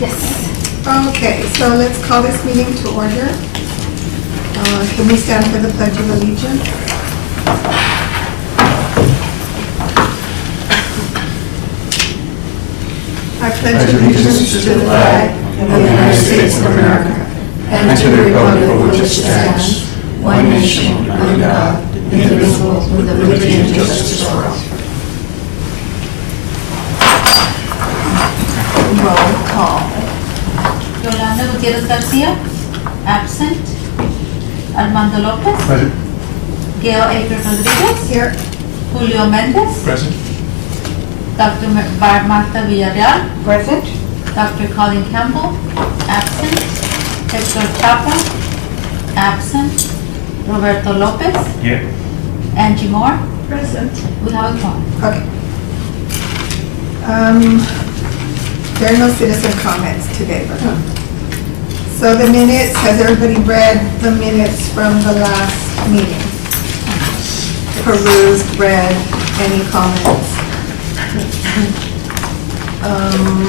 Yes. Okay, so let's call this meeting to order. Can we stand for the Pledge of Allegiance? I pledge allegiance to the flag of the United States of America and to the republic for which it stands, one nation, under God, indivisible, with liberty and justice for all. Roll call. Yolanda Gutierrez Garcia, absent. Armando Lopez. Present. Gail April Rodriguez. Here. Julio Mendez. Present. Dr. Marta Villarreal. Present. Dr. Colin Campbell, absent. Hector Chapa, absent. Roberto Lopez. Here. Angie Moore. Present. We have a quorum. Okay. There are no citizen comments today, but. So the minutes, has everybody read the minutes from the last meeting? Perused, read, any comments?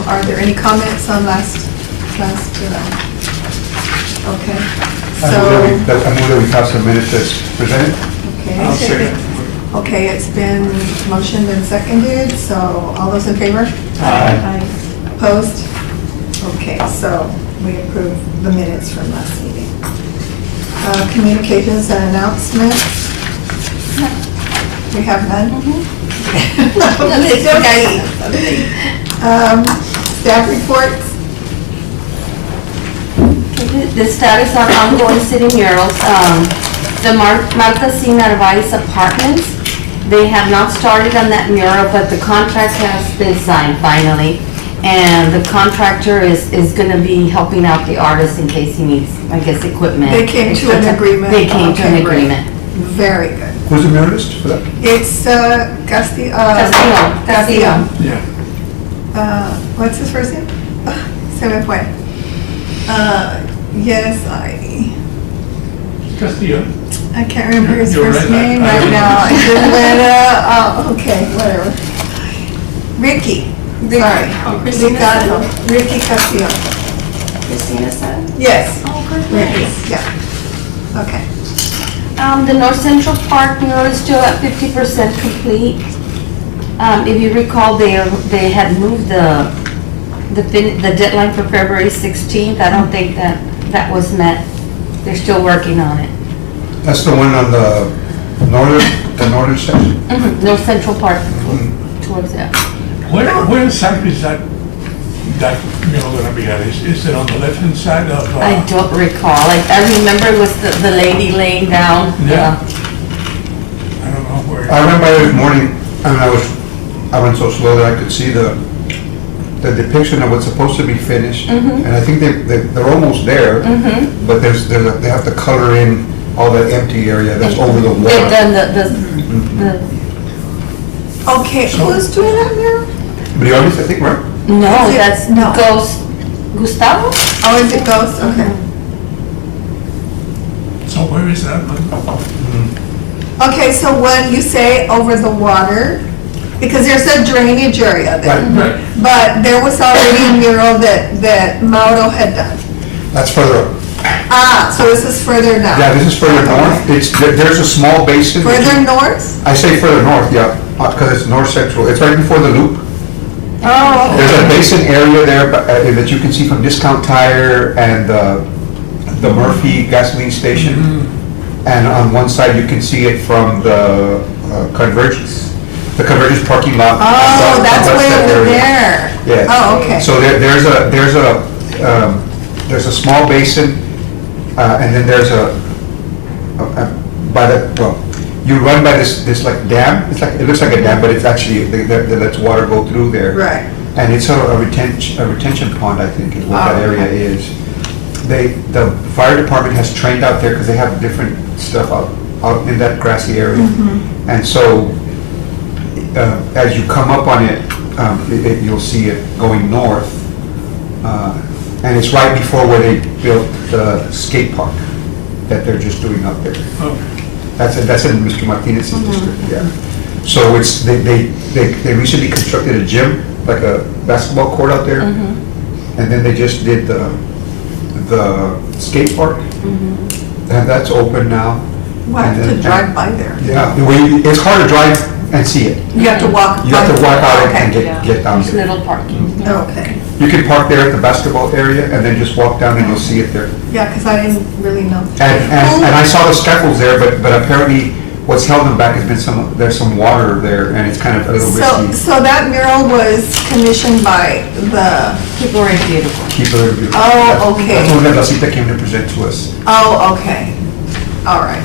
Are there any comments on last, okay, I so, move that we pass the minutes as presented. I'll okay. second. Okay, it's been motioned and seconded, so all those in favor? Aye. Opposed? Okay, so we approve the minutes from last meeting. Communications and announcements? We have none? It's okay. Staff reports? The status on ongoing city murals, the Marta C. Narvaez Apartments, they have not started on that mural, but the contract has been signed finally. And the contractor is gonna be helping out the artist in case he needs, I guess, equipment. They came to an agreement? They came to an Okay, great. agreement. Very good. Who's the muralist for that? It's Castillo. Castillo. Yeah. What's his first name? Se me fue. Yes, Castillo. I can't remember his You're first right, name I right don't now. know. I just okay, whatever. Ricky. Sorry. Christina Ricardo. Ricky Castillo. Christina said? Yes. Oh, good. Ricky, yeah. Okay. The North Central Park mural is still at 50% complete. If you recall, they had moved the deadline for February 16th. I don't think that was met. They're still working on it. That's the one on the northern section? North Central Park, towards that. Where exactly is that mural gonna be at? Is it on the left-hand side of? I don't recall. I remember it was the lady laying down. Yeah. I don't know where. I remember this morning, and I went so slow that I could see the depiction of what's supposed to be finished. And I think they're almost there, but they have to color in all that empty area that's over the They've water. done the Okay, who's doing that now? Briones, I think, right? no, Is it- that's no. Gustavo? Oh, is it Ghost? Okay. So where is that one? Okay, so when you say over the water, because there's a drainage area there, Right. but there was already a mural that Mauro had done. That's further up. Ah, so this is further down. Yeah, this is further north. There's a small basin. Further north? I say further north, yeah, because it's north central. It's right before the loop. Oh, There's a basin area there that you can see from Discount Tire and the Murphy gasoline station. And on one side, you can see it from the Convergence parking lot. Oh, that's West way End over area. there. Yes. Oh, okay. So there's a small basin, and then there's you run by this like dam. It looks like a dam, but it's actually they lets water go through there. Right. And it's a retention pond, I think, is what that area is. The fire department has trained out there because they have different stuff out in that grassy area. And so as you come up on it, you'll see it going north. And it's right before where they built the skate park that they're just doing up there. That's in Mr. Martinez's district, yeah. So they recently constructed a gym, like a basketball court out there. And then they just did the skate park, and that's open now. We'll have And to then- drive by there. Yeah, it's hard to drive and see it. You have to walk. You have to walk out and Okay. get down There's there. little parking. Okay, You can park there at the basketball area and then just walk down and you'll see it there. yeah, because I didn't really know. And I saw the scaffolds there, but apparently what's held them back has been there's some water there and it's kind of a little So, risky. so that mural was commissioned by the, People are beautiful. Keep it a little bit. Oh, okay. That's what Rosita came to present to us. oh, okay, all right.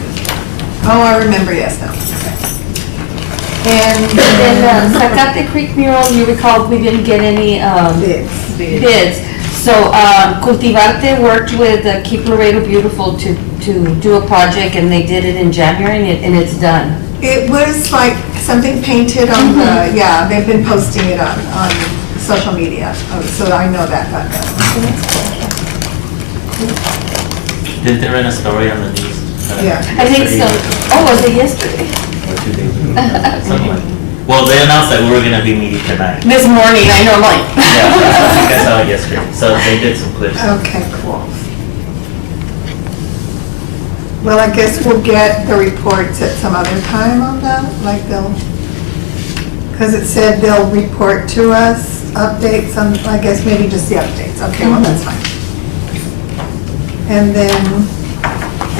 Oh, I remember, yes, now. And then Zacate Creek mural, you recall, we didn't get any bids. So Cultivarte worked with Keep Laredo Beautiful to do a project, and they did it in January, and it's done. It was like something painted on the, yeah, they've been posting it on social media, so I know that got done. Didn't they run a story on the news? Yeah. I think so. Oh, was it yesterday? Or 2 days ago? Something like that. Well, they announced that we were gonna be meeting tonight. This morning, I know, like. Yeah, I think I saw it yesterday. So they did some clips. Okay, cool. Well, I guess we'll get the reports at some other time on that, like because it said they'll report to us updates on, I guess maybe just the updates. Okay, well, that's fine. And then,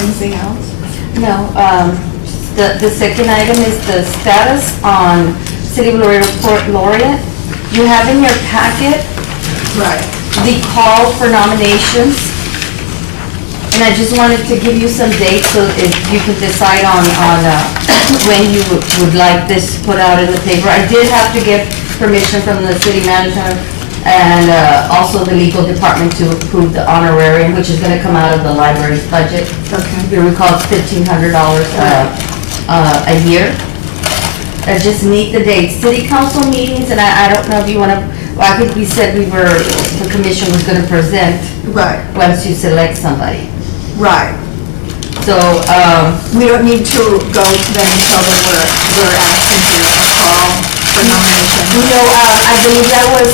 anything else? No, the second item is the status on City of Laredo Port Laureate. You have in your packet Right. the call for nominations. And I just wanted to give you some dates so if you could decide on when you would like this put out in the paper. I did have to get permission from the city manager and also the legal department to approve the honorarium, which is gonna come out of the library's budget. Okay. If you recall, it's $1,500 a year. I just need the dates. City council meetings, and I don't know if you wanna, well, I think we said the commission was gonna present Right, once you select somebody. right. So, We don't need to go to them until we're asking for a call for nomination. no, I believe that was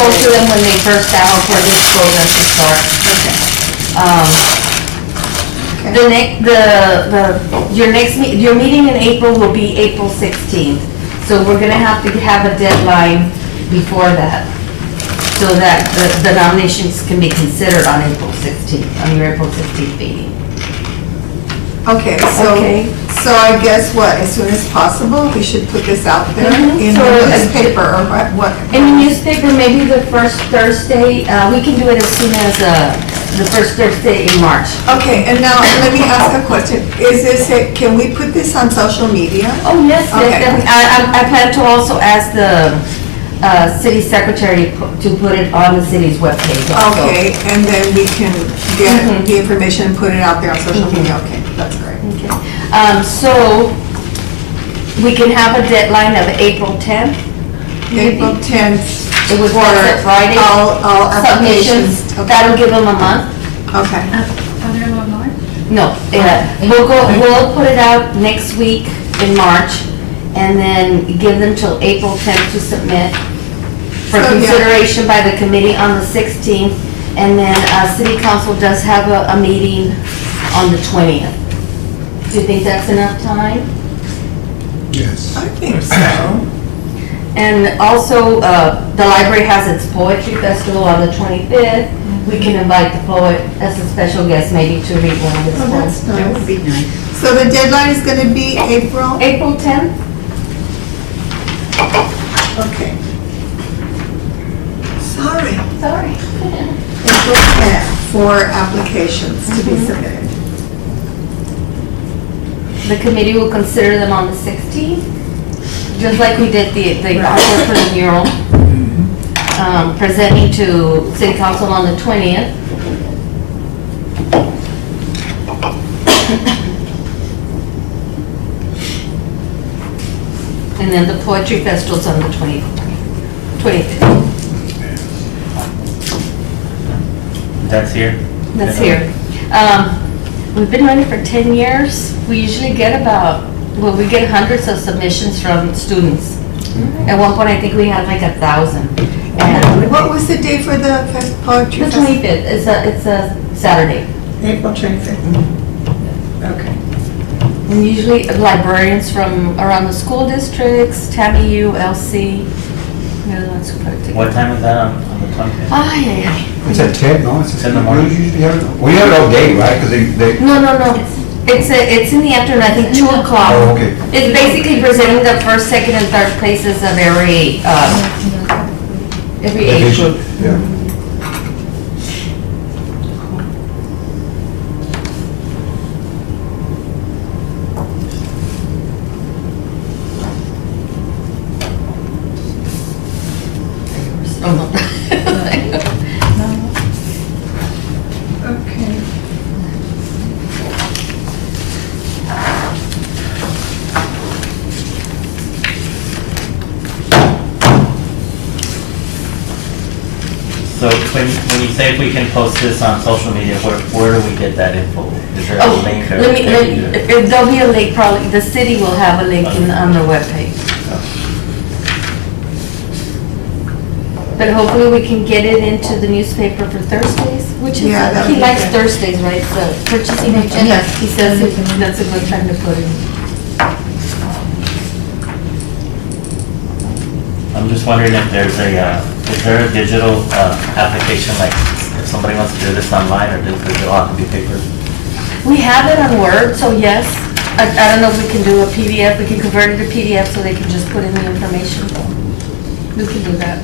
told to them when they first asked for this program to start. Okay. Your meeting in April will be April 16th. So we're gonna have to have a deadline before that, so that the nominations can be considered on April 16th, on your April 16th meeting. Okay, Okay. so I guess what, as soon as possible, we should put this out there in So, the newspaper or what? In the newspaper, maybe the first Thursday, we can do it as soon as the first Thursday in March. Okay, and now let me ask a question. Can we put this on social media? Oh, yes, Okay. definitely. I plan to also ask the city secretary to put it on the city's webpage also. Okay, and then we can get Mhm. the information and put it out there on social media. Okay, that's great. Okay. So we can have a deadline of April 10th. April 10th. It was for a Friday. All applications. Submissions. Okay. That'll give them a month. Okay, Other one more? No, we'll put it out next week in March and then give them till April 10th to submit for So, yeah. consideration by the committee on the 16th. And then city council does have a meeting on the 20th. Do you think that's enough time? Yes. I think so. And also, the library has its poetry festival on the 25th. We can invite the poet as a special guest maybe to read one of his Oh, poems. that's That would nice. be nice. So the deadline is going to be April? April 10th? Okay. Sorry. Sorry. April 10th for applications to be submitted. The committee will consider them on the 16th, just like we did the offer for the mural. Presenting to city council on the 20th. And then the poetry festival's on the 25th. That's here? That's here. We've been running for 10 years. We usually get we get hundreds of submissions from students. At one point, I think we had like 1,000. And What was the day for the poetry The festival? 25th, it's a Saturday. April 25th. Okay. And usually librarians from around the school districts, TAMU, LC, they're the ones who put it together. What time is that on the 25th? Ay, ay, ay. It's at 10, no? It's in the morning. We usually have it, we have it all day, right? Because they, No. It's in the afternoon, I think 2 o'clock. oh, okay. It's basically presenting the first, second, and third places of every age group. Yeah. Oh, no. Okay. So when you say we can post this on social media, where do we get that info? Is there a Oh, link or? there'll be a link, probably, the city will have a link on their webpage. But hopefully we can get it into the newspaper for Thursdays, which is, Yeah, that he would be likes good. Thursdays, right? The purchasing agent, Yes. he says that's a good time to put it. I'm just wondering if there's is there a digital application, like if somebody wants to do this online, or does it all have to be paper? We have it on Word, so yes. I don't know if we can do a PDF, we can convert it to PDF so they can just put in the information. We can do that.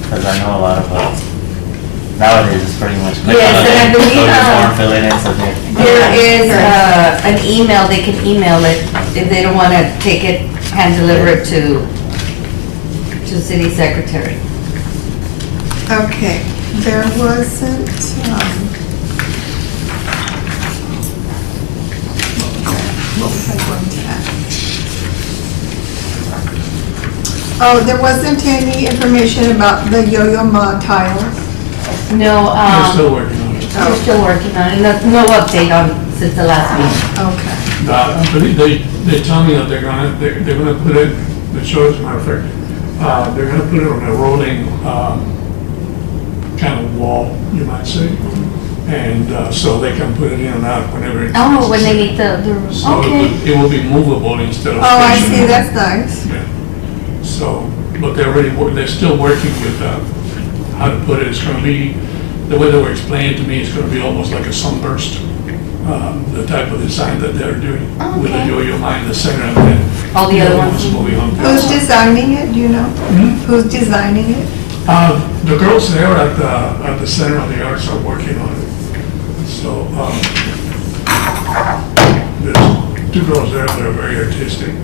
Because I know a lot of, nowadays it's pretty much. click Yes, on a and I link, believe, fill your form, fill it in, submit. There is an email, they can email it if they don't want to take it, hand deliver it to city secretary. Okay, there wasn't, what was I going to ask? Oh, there wasn't any information about the Yo-Yo Ma tiles? No, We're still working on it. we're still working on it, no update on, since the last meeting. Okay. I believe they tell me that they're gonna put it, the show, as a matter of fact, they're gonna put it on a rolling, kind of wall, you might say. And so they can put it in and out whenever. it's Oh, when they necessary. need the, So okay. it will be movable instead of. Oh, I see, stationary. that's nice. Yeah. So, but they're still working with how to put it. It's gonna be, the way they were explaining to me, it's gonna be almost like a sunburst, the type of design that they're doing with the Okay. Yo-Yo Ma in the center and then. All the other ones. Moving on. Who's designing it, do you know? Who's designing it? The girls there at the Center of the Arts are working on it. So, there's two girls there that are very artistic.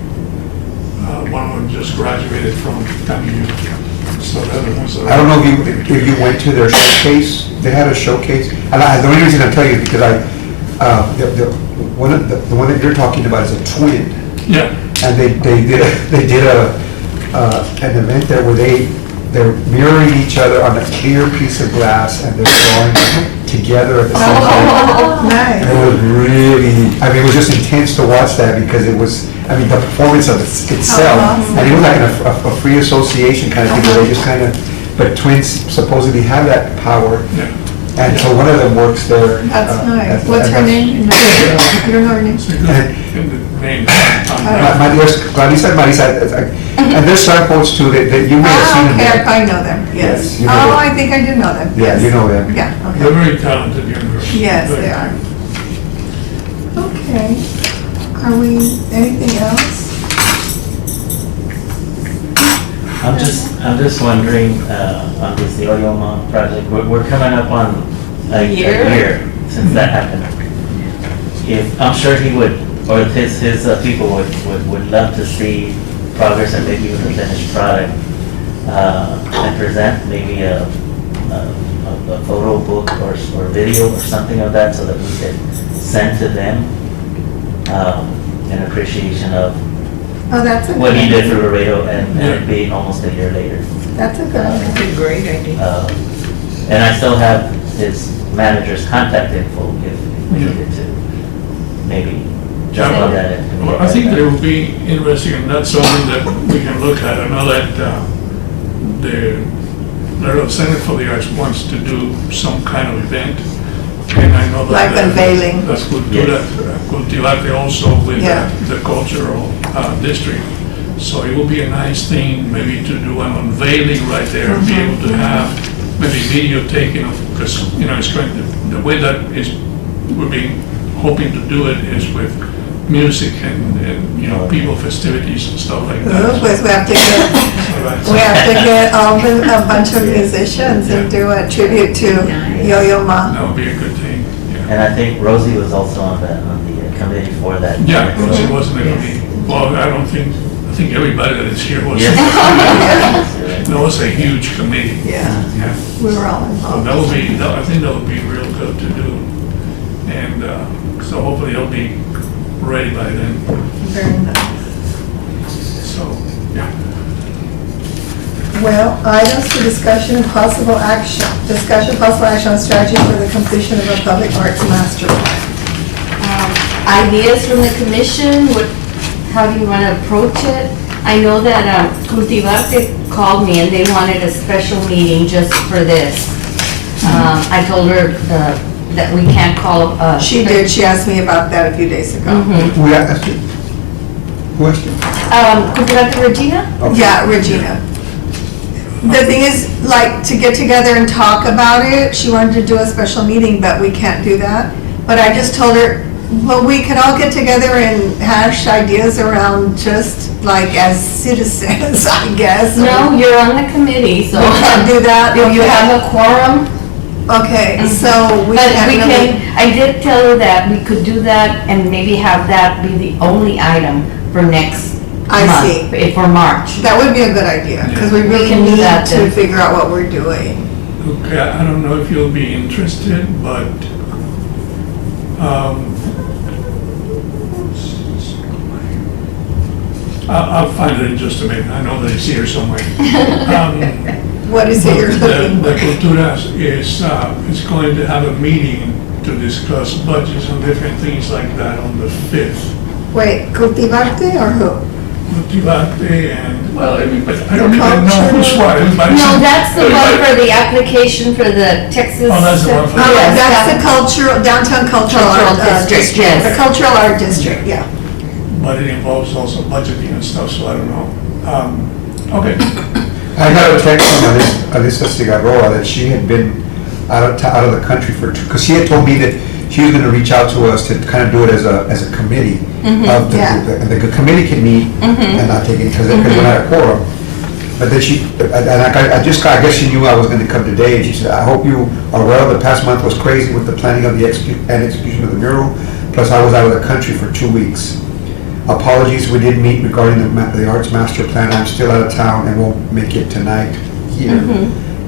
One of them just graduated from TAMU. So the other ones are. I don't know if you went to their showcase, they had a showcase. And the only reason I tell you is because the one that you're talking about is a twin. Yeah, And they did an event there where they're mirroring each other on a clear piece of glass and they're drawing together at the same time. Oh, nice. It was really, I mean, it was just intense to watch that because it was, I mean, the performance of itself, awesome. and it was like a free association kind of thing where they just kind of, but twins supposedly have that power. yeah. And so one of them works there. That's nice. and What's her that's- name? You don't know her name? It's a good name. There's Clarissa and Marisa, and there's signposts too that you may have seen them Okay, I there. probably know them, yes. Yes, you know Oh, them. I think I do know them, Yeah, yes. you know them. Yeah, They're okay. very talented young girls. Yes, Very they are. talented. Okay. Are we, anything else? I'm just wondering, on this Yo-Yo Ma project, we're coming up on a year since that happened. If, I'm sure he would, or his people would love to see progress and maybe even a finished product, and present maybe a photo book or video or something of that so that we could send to them, in appreciation of Oh, that's a what he did good, for Laredo and it being almost a year later. that's a good one. That's a great idea. And I still have his manager's contact info if we Yeah. needed to maybe jump on that and Well, I think that it would be interesting, and that's something that we can look at. I know that the Laredo Center for the Arts wants to do some kind of event, and I know that... Like unveiling. That's Cultivarte also with Yeah. the cultural district. So it will be a nice thing, maybe to do an unveiling right there, be able to have maybe video taken, because, it's going to, the way that is, we've been hoping to do it is with music and people festivities and stuff like that. Pues we have to get a bunch of musicians and do a tribute to Yo-Yo Ma. That would be a good thing, yeah. And I think Rosie was also on the committee for that. Yeah, because it wasn't a meeting. Well, I think everybody that is here was, Yeah. that was a huge committee. Yeah, Yeah. we were all So involved. that would be, I think that would be real good to do. And so hopefully it'll be ready by then. Very nice. So, yeah. Well, items for discussion and possible action. Discussion, possible action on strategy for the completion of a public arts master plan. Ideas from the commission, how do you want to approach it? I know that Cultivarte called me and they wanted a special meeting just for this. I told her that we can't call. She did, she asked me about that a few days ago. We asked you. Who asked you? Cultivarte Regina? Okay. Yeah, Regina. The thing is, like, to get together and talk about it, she wanted to do a special meeting, but we can't do that. But I just told her, well, we can all get together and hash ideas around just like as citizens, I guess. No, you're on the committee, so. We can't do that? Do you have a quorum? Okay, so we But can't we really. can, I did tell her that we could do that and maybe have that be the only item for next I month. see. For March. That would be a good idea, because we We really can do need that to then. figure out what we're doing. Okay, I don't know if you'll be interested, but I'll find it in just a minute. I know that it's here somewhere. What is it you're looking The for? Culturas is going to have a meeting to discuss budgets and different things like that on the 5th. Wait, Cultivarte or who? Cultivarte and, well, everybody, I don't The even know who's cultural- what. Everybody's- No, that's the one everybody- for the application for the Texas. Oh, that's the one for the- Yes, That's the cultural, downtown cultural Cultural art district, district. yes. The cultural art district, yeah. But it involves also budgeting and stuff, so I don't know. Okay. I got a text from Alyssa Cigarroa that she had been out of the country because she had told me that she was gonna reach out to us to kind of do it as a committee. Of Yeah. the committee can meet and not take it, because we're not a quorum. But then I guess she knew I was gonna come today, and she said, I hope you are well. The past month was crazy with the planning of the execution of the mural, plus I was out of the country for 2 weeks. Apologies, we didn't meet regarding the arts master plan. I'm still out of town and won't make it tonight here.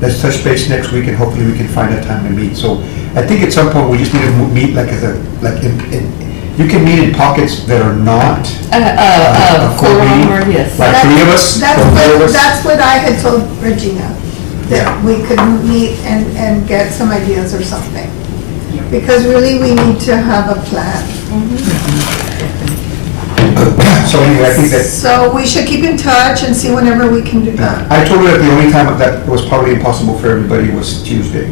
Let's touch base next week and hopefully we can find a time to meet. So I think at some point we just need to meet you can meet in pockets that are not a full quorum meeting. or yes. Like 3 of us, or 4 of us. That's what I had told Regina, Yeah. that we could meet and get some ideas or something. Because really, we need to have a plan. So anyway, I think that, So we should keep in touch and see whenever we can do that. I told her that the only time that was probably impossible for everybody was Tuesday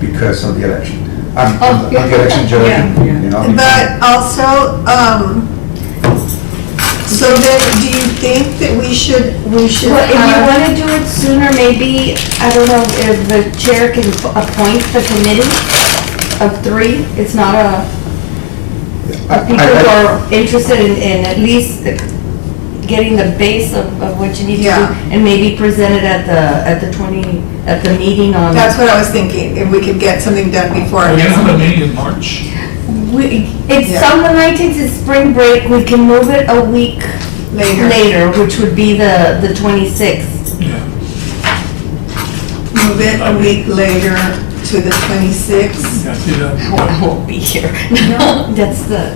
because of the election. I'm the election judge, and, But also, so then, do you think that we should Well, if you have? want to do it sooner, maybe, I don't know, if the chair can appoint the committee of 3. It's not people who are interested in at least getting the base of what you need to do, Yeah. and maybe present it at the meeting on. That's what I was thinking, if we could get something done before our We're gonna next have a meeting. meeting in March. It's Yeah. on the 19th, it's spring break, we can move it a week later, which would be the 26th. Yeah. Move it a week later to the 26th. Yeah, see that? I won't be here. That's the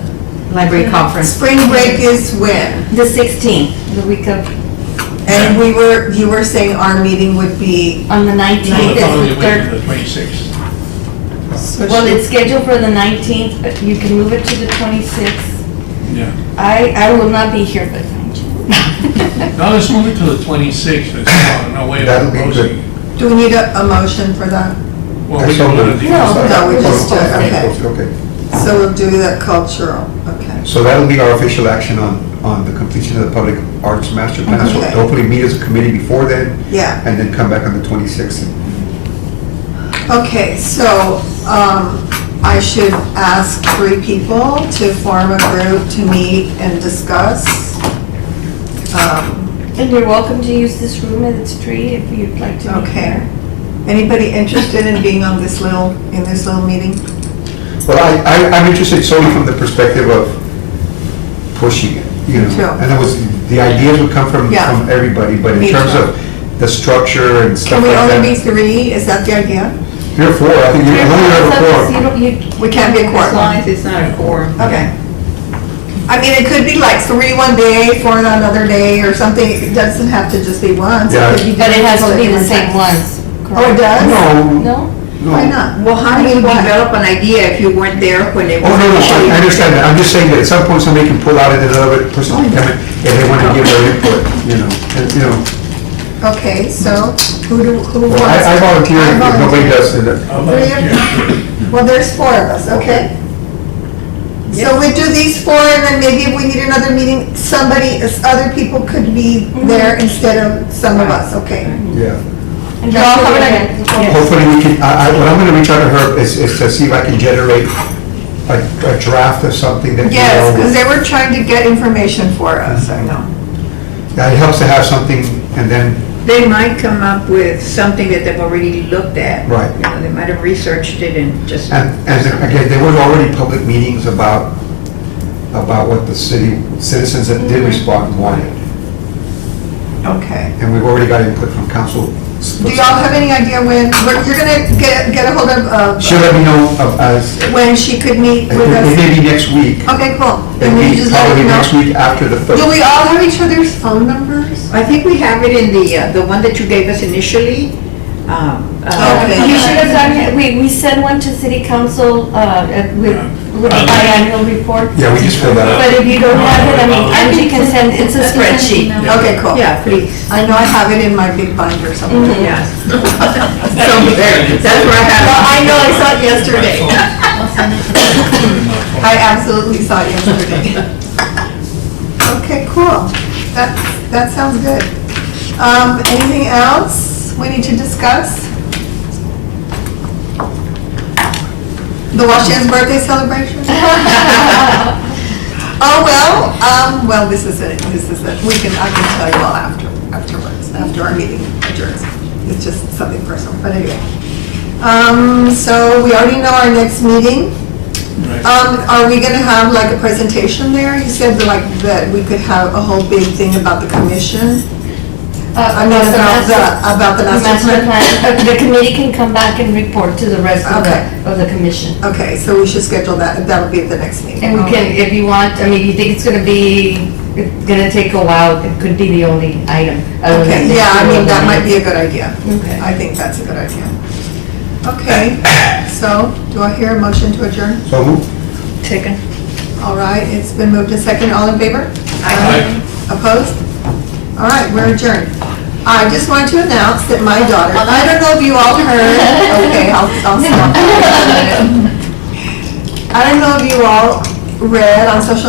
library conference. Spring break is when? The 16th, the week of, And you were saying our meeting would be, on the No, 19th, the following it's the week, third. the 26th. so Well, should- it's scheduled for the 19th, but you can move it to the 26th. Yeah. I will not be here, but find you. No, let's move it to the 26th. There's no way of That'll be proposing. Do we need a motion for that? Well, we can do it. No, we just do it, okay. Okay. So we'll do the cultural, okay. So that'll be our official action on the completion of the public arts master plan. So Okay. hopefully meet as a committee before then, Yeah. and then come back on the 26th. Okay, so I should ask 3 people to form a group to meet and discuss. And you're welcome to use this room at its tree if you'd like to. meet Okay. there. Anybody interested in being on this little meeting? Well, I'm interested solely from the perspective of pushing it, you know. Me too. And it was, the ideas would come from Yeah. everybody, but in Me terms too. of the structure and stuff Can we like only be that. 3? Is that the idea? 3 or 4, I think you You're only have a welcome, four. you don't- you- We can't be a As long quorum. as it's not a quorum. Okay. I mean, it could be like 3 one day, 4 another day, or something. It doesn't have to just be once. Yeah. could be But it has to be the different same times. ones. Oh, it does? No, No? no. Why not? Well, how do you Why? develop an idea if you weren't there when it Oh, was no, no, initially? I understand that. I'm just saying that at some point somebody can pull out and another person can come in if they want to give their input, you know. And, you know, Okay, so who well, wants? I volunteer if nobody volunteer. does. And, I'll 3 of volunteer. you? Well, there's 4 of us, okay? So we do these 4, and then maybe if we need another meeting, other people could be there instead of some of us, okay? Yeah. And y'all have an idea. Hopefully we can, what I'm gonna reach out to her is to see if I can generate a draft of something that. Yes, because they were trying to get information for us, I know. That helps to have something and then, They might come up with something that they've already looked at. Right. You know, they might have researched it and just. and again, there was already public meetings about what the citizens that did respond wanted. Okay. And we've already got input from council. Do y'all have any idea when, you're gonna get a hold of, She'll let me know as, when she could meet it with us? may be next week. Okay, cool. It And then may you be just let probably us next know. week after the Do third. we all have each other's phone numbers? I think we have it in the one that you gave us initially. Okay. You should have done it, we sent one to city council, with the biannual report. Yeah, we just filled that out. But if you don't have it, I mean, Angie can send, it's a spreadsheet. Okay, cool. Yeah, please. I know I have it in my big binder somewhere. Yeah. So there, that's where I Well, have I know, I saw it yesterday. I'll send it to them. I absolutely saw it yesterday. Okay, cool. That sounds good. Anything else we need to discuss? The Washington's birthday celebration? Oh, well, this is it, I can tell you all afterwards, after our meeting adjourns. It's just something personal, but anyway. So we already know our next meeting. Right. Are we gonna have like a presentation there? You said that we could have a whole big thing about the commission? I mean, about the master plan? The committee can come back and report to the rest of Okay. the commission. Okay, so we should schedule that, that'll be at the next meeting. And we can, if you want, I mean, you think it's gonna take a while, it could be the only item. other than Okay, the- yeah, I mean, that might be a good idea. Okay. I think that's a good idea. Okay, so do I hear a motion to adjourn? So move. Second. All right, it's been moved to second, all in favor? Aye. Opposed? All right, we're adjourned. I just wanted to announce that my daughter, I don't know if you all heard, okay, I'll stop. I don't know if you all read on social